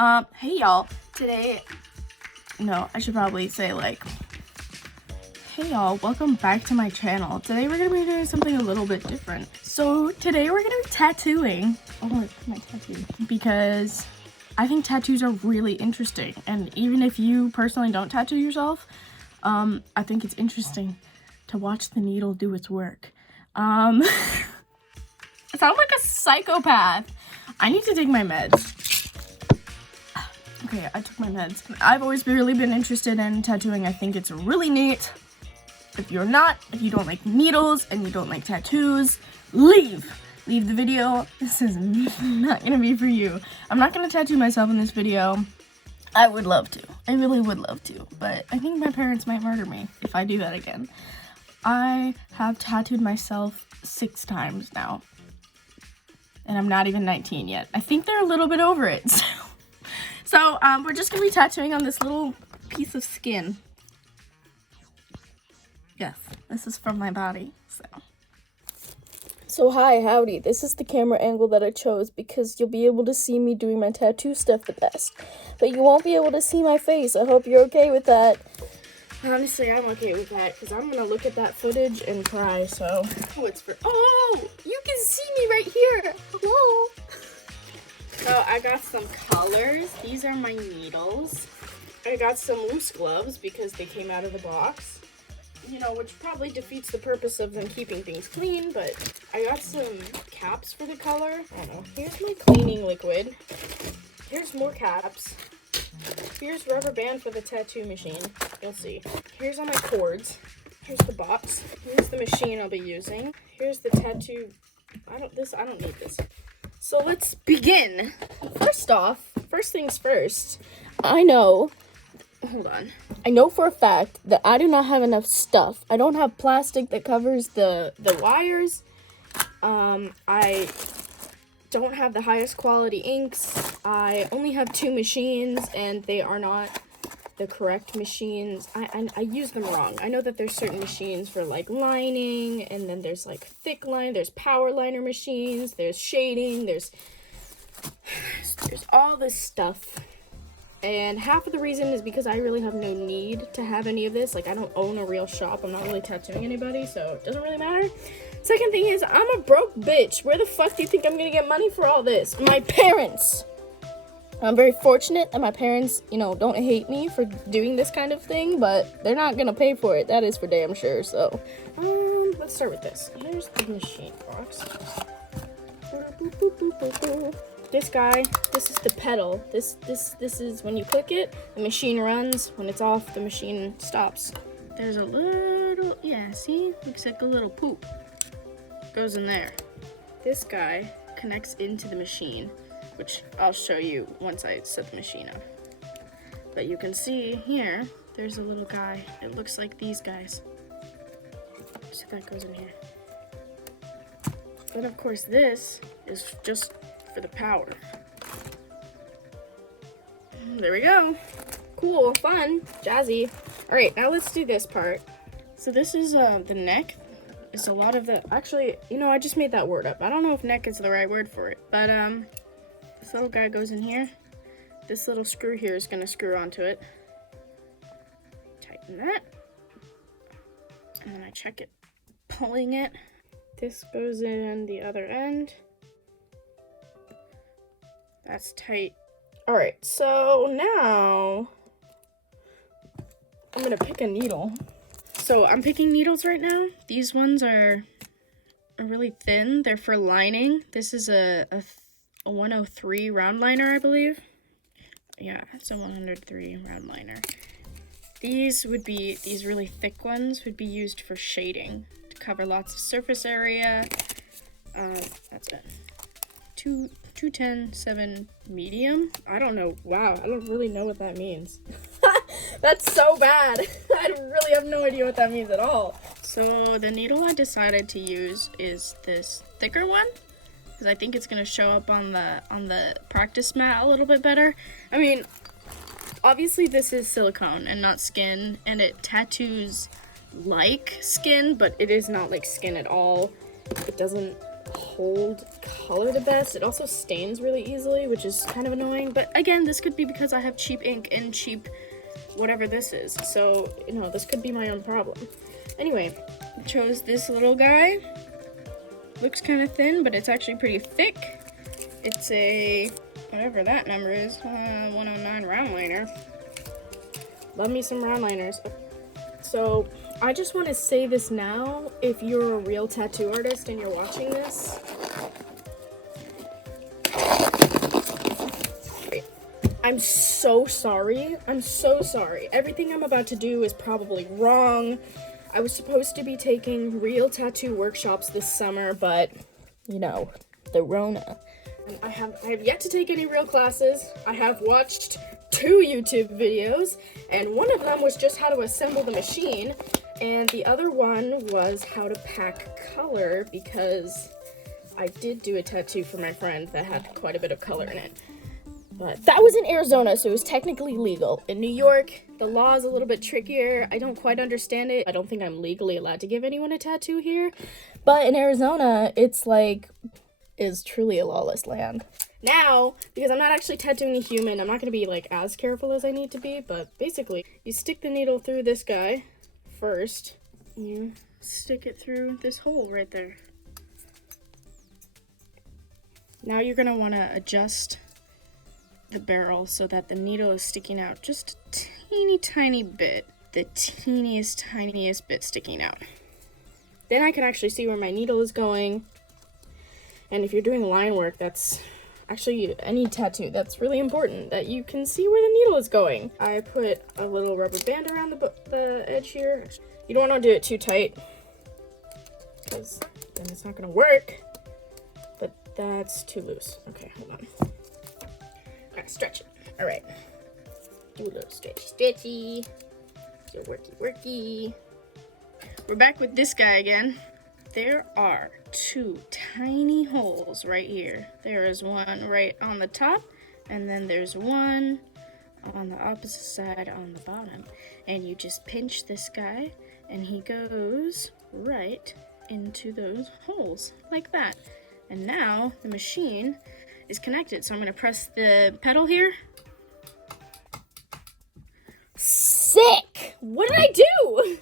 Hey y'all, I should probably say like, hey y'all, welcome back to my channel. Today we're gonna be doing something a little bit different. So today we're gonna be tattooing. Oh, look, my tattoo. Because I think tattoos are really interesting. And even if you personally don't tattoo yourself, I think it's interesting to watch the needle do its work. I sound like a psychopath. I need to take my meds. Okay, I took my meds. I've always really been interested in tattooing. I think it's really neat. If you don't like needles and you don't like tattoos, leave the video. This is not gonna be for you. I'm not gonna tattoo myself in this video. I would love to. I really would love to, but I think my parents might murder me if I do that again. I have tattooed myself 6 times now, and I'm not even 19 yet. I think they're a little bit over it. So we're just gonna be tattooing on this little piece of skin. Yes, this is from my body, So hi, howdy. This is the camera angle that I chose because you'll be able to see me doing my tattoo stuff the best. But you won't be able to see my face. I hope you're okay with that. Honestly, I'm okay with that because I'm gonna look at that footage and cry, so. Oh, you can see me right here. Hello. So I got some colors. These are my needles. I got some loose gloves because they came out of the box. Which probably defeats the purpose of them keeping things clean, but I got some caps for the color. I don't know. Here's my cleaning liquid. Here's more caps. Here's rubber band for the tattoo machine. You'll see. Here's all my cords. Here's the box. Here's the machine I'll be using. Here's the tattoo. I don't need this. So let's begin. First things first, I know for a fact that I do not have enough stuff. I don't have plastic that covers the wires. I don't have the highest quality inks. I only have 2 machines, and they are not the correct machines. I use them wrong. I know that there's certain machines for like lining, and then there's like thick line, there's power liner machines, there's shading, there's all this stuff. And half of the reason is because I really have no need to have any of this. Like, I don't own a real shop. I'm not really tattooing anybody, so it doesn't really matter. Second thing is, I'm a broke bitch. Where the fuck do you think I'm gonna get money for all this? My parents. I'm very fortunate that my parents, don't hate me for doing this kind of thing, but they're not gonna pay for it. That is for damn sure, so. Let's start with this. Here's the machine box. This guy, this is the pedal. This is when you click it, the machine runs. When it's off, the machine stops. There's a little, see? Looks like a little poop. Goes in there. This guy connects into the machine, which I'll show you once I set the machine up. But you can see here, there's a little guy. It looks like these guys. So that goes in here. But of course this is just for the power. There we go. Cool, fun, jazzy. All right, now let's do this part. So this is the neck. It's a lot of the, actually, I just made that word up. I don't know if neck is the right word for it, but this little guy goes in here. This little screw here is gonna screw onto it. Tighten that. And then I check it, pulling it. This goes in the other end. That's tight. All right, so now I'm gonna pick a needle. So I'm picking needles right now. These ones are really thin. They're for lining. This is a 103 round liner, I believe. Yeah, it's a 103 round liner. These really thick ones would be used for shading to cover lots of surface area. That's it. 210 7 medium. I don't know. Wow, I don't really know what that means. That's so bad. I really have no idea what that means at all. So the needle I decided to use is this thicker one because I think it's gonna show up on the practice mat a little bit better. I mean, obviously this is silicone and not skin, and it tattoos like skin, but it is not like skin at all. It doesn't hold color the best. It also stains really easily, which is kind of annoying. But again, this could be because I have cheap ink and cheap whatever this is. So, you know, this could be my own problem. Anyway, I chose this little guy. Looks kind of thin, but it's actually pretty thick. It's a, whatever that number is, 109 round liner. Love me some round liners. So, I just want to say this now, if you're a real tattoo artist and you're watching this. I'm so sorry. I'm so sorry. Everything I'm about to do is probably wrong. I was supposed to be taking real tattoo workshops this summer, but, you know, the Rona. And I have yet to take any real classes. I have watched 2 YouTube videos, and one of them was just how to assemble the machine, and the other one was how to pack color, because I did do a tattoo for my friend that had quite a bit of color in it. But that was in Arizona, so it was technically legal. In New York, the law is a little bit trickier. I don't quite understand it. I don't think I'm legally allowed to give anyone a tattoo here. But in Arizona, it's like, is truly a lawless land. Now, because I'm not actually tattooing a human, I'm not going to be like as careful as I need to be, but basically, you stick the needle through this guy first. You stick it through this hole right there. Now you're going to want to adjust the barrel so that the needle is sticking out just a teeny tiny bit. The teeniest, tiniest bit sticking out. Then I can actually see where my needle is going. And if you're doing line work, that's actually any tattoo, that's really important, that you can see where the needle is going. I put a little rubber band around the edge here. You don't want to do it too tight, because then it's not going to work. But that's too loose. Okay, hold on. Gotta stretch it. All right. Do a little stretchy. So worky. We're back with this guy again. There are 2 tiny holes right here. There is one right on the top, and then there's one on the opposite side on the bottom. And you just pinch this guy, and he goes right into those holes, like that. And now the machine is connected. So I'm gonna press the pedal here. Sick! What did I do?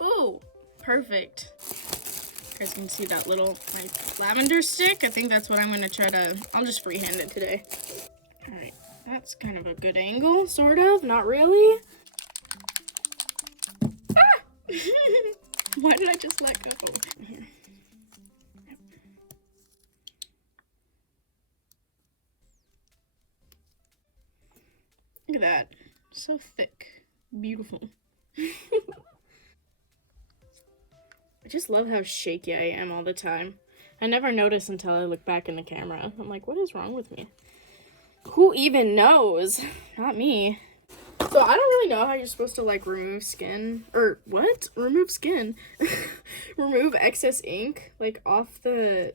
Oh, perfect. You guys can see that little my lavender stick. I think that's what I'm gonna try to, I'll just freehand it today. All right, that's kind of a good angle, sort of, not really. Ah! Why did I just let go? Here. Look at that. So thick. Beautiful. I just love how shaky I am all the time. I never notice until I look back in the camera. I'm like, what is wrong with me? Who even knows? Not me. So I don't really know how you're supposed to like remove skin. Or what? Remove skin? Remove excess ink like off the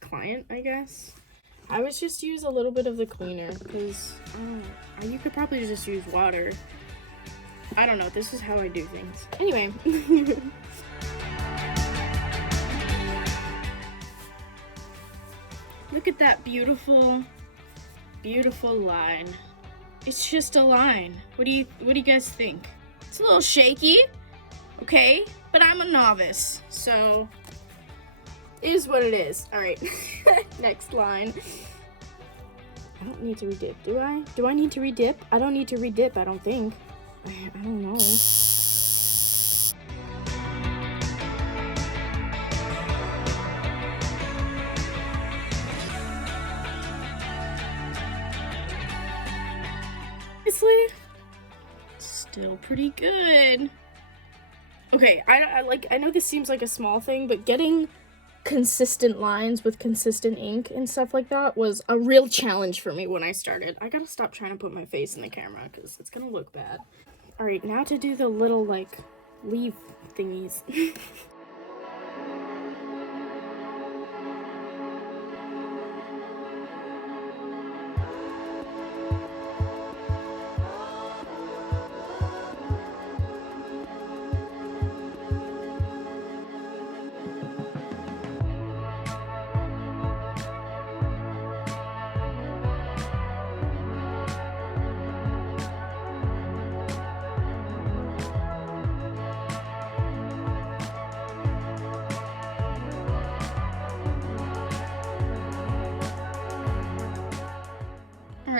client, I guess. I would just use a little bit of the cleaner, because you could probably just use water. I don't know, this is how I do things. Anyway. Look at that beautiful, beautiful line. It's just a line. What do you guys think? It's a little shaky, okay? But I'm a novice, so is what it is. All right, next line. I don't need to redip, do I? Do I need to redip? I don't need to redip, I don't think. I don't know. Honestly, still pretty good. Okay, I know this seems like a small thing, but getting consistent lines with consistent ink and stuff like that was a real challenge for me when I started. I gotta stop trying to put my face in the camera because it's gonna look bad. All right, now to do the little like leaf thingies.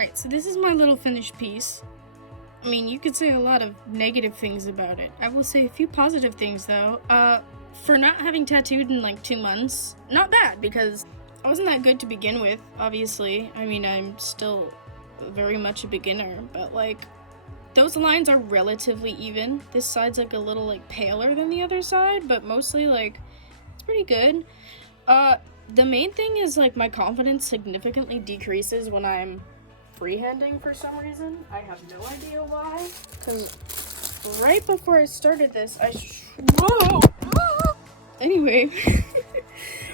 Alright, so this is my little finished piece. I mean, you could say a lot of negative things about it. I will say a few positive things, though. For not having tattooed in like 2 months, not bad, because I wasn't that good to begin with, obviously. I mean, I'm still very much a beginner, but like, those lines are relatively even. This side's like a little like paler than the other side, but mostly like, it's pretty good. The main thing is like my confidence significantly decreases when I'm freehanding for some reason. I have no idea why, because right before I started this, Anyway,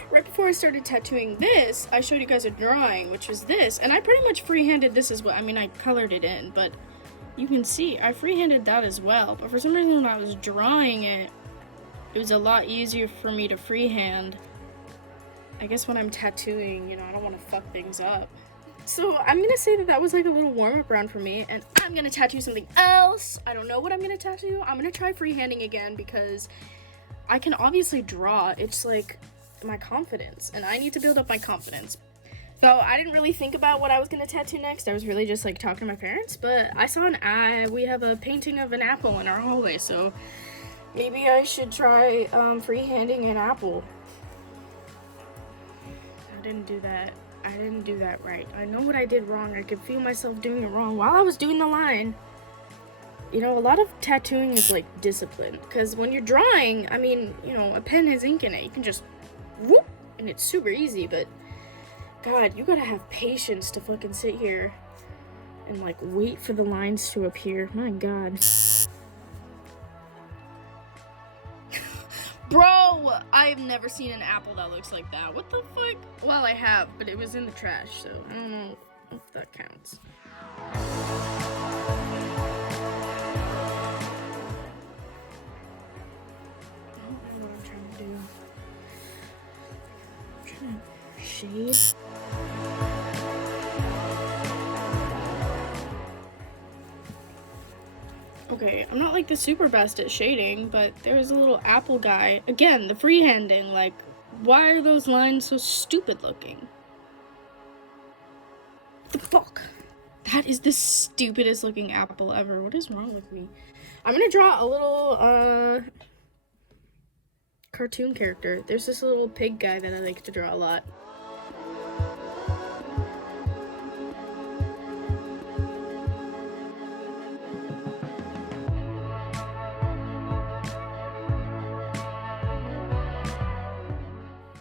right before I started tattooing this, I showed you guys a drawing, which was this, and I pretty much freehanded this as well. I mean, I colored it in, but you can see I freehanded that as well. But for some reason, when I was drawing it, it was a lot easier for me to freehand. I guess when I'm tattooing, you know, I don't want to fuck things up. So I'm gonna say that was like a little warm-up round for me, and I'm gonna tattoo something else. I don't know what I'm gonna tattoo. I'm gonna try freehanding again because I can obviously draw. It's like my confidence, and I need to build up my confidence. So I didn't really think about what I was gonna tattoo next. I was really just like talking to my parents, but I saw we have a painting of an apple in our hallway, so maybe I should try freehanding an apple. I didn't do that right. I know what I did wrong. I could feel myself doing it wrong while I was doing the line. You know, a lot of tattooing is like discipline, because when you're drawing, I mean, you know, a pen has ink in it. You can just whoop, and it's super easy, but God, you gotta have patience to fucking sit here and like wait for the lines to appear. My God. Bro, I've never seen an apple that looks like that. What the fuck? Well, I have, but it was in the trash, so I don't know if that counts. I don't know what I'm trying to do. I'm trying to shade. Okay, I'm not like the super best at shading, but there's a little apple guy. Again, the freehanding, like, why are those lines so stupid looking? The fuck? That is the stupidest looking apple ever. What is wrong with me? I'm gonna draw a little, cartoon character. There's this little pig guy that I like to draw a lot.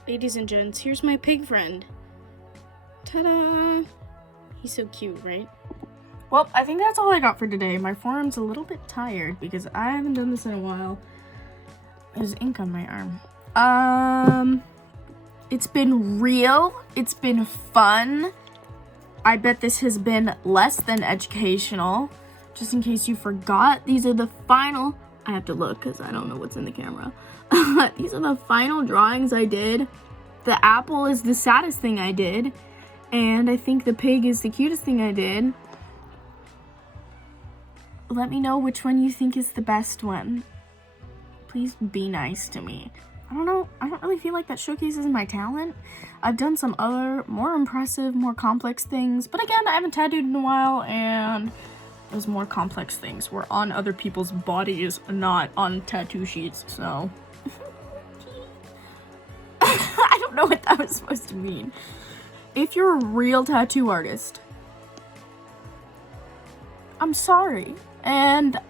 Ladies and gents, here's my pig friend. Ta-da! He's so cute, right? Well, I think that's all I got for today. My forearm's a little bit tired because I haven't done this in a while. There's ink on my arm. It's been real. It's been fun. I bet this has been less than educational. Just in case you forgot, these are the final... I have to look because I don't know what's in the camera. These are the final drawings I did. The apple is the saddest thing I did. And I think the pig is the cutest thing I did. Let me know which one you think is the best one. Please be nice to me. I don't know. I don't really feel like that showcases my talent. I've done some other more impressive, more complex things. But again, I haven't tattooed in a while, and those more complex things were on other people's bodies, not on tattoo sheets, so... I don't know what that was supposed to mean. If you're a real tattoo artist, I'm sorry, and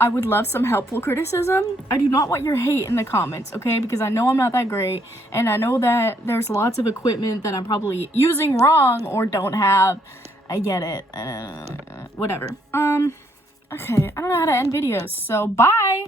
I would love some helpful criticism. I do not want your hate in the comments, okay? Because I know I'm not that great, and I know that there's lots of equipment that I'm probably using wrong or don't have. I get it. Whatever. Okay, I don't know how to end videos, so bye!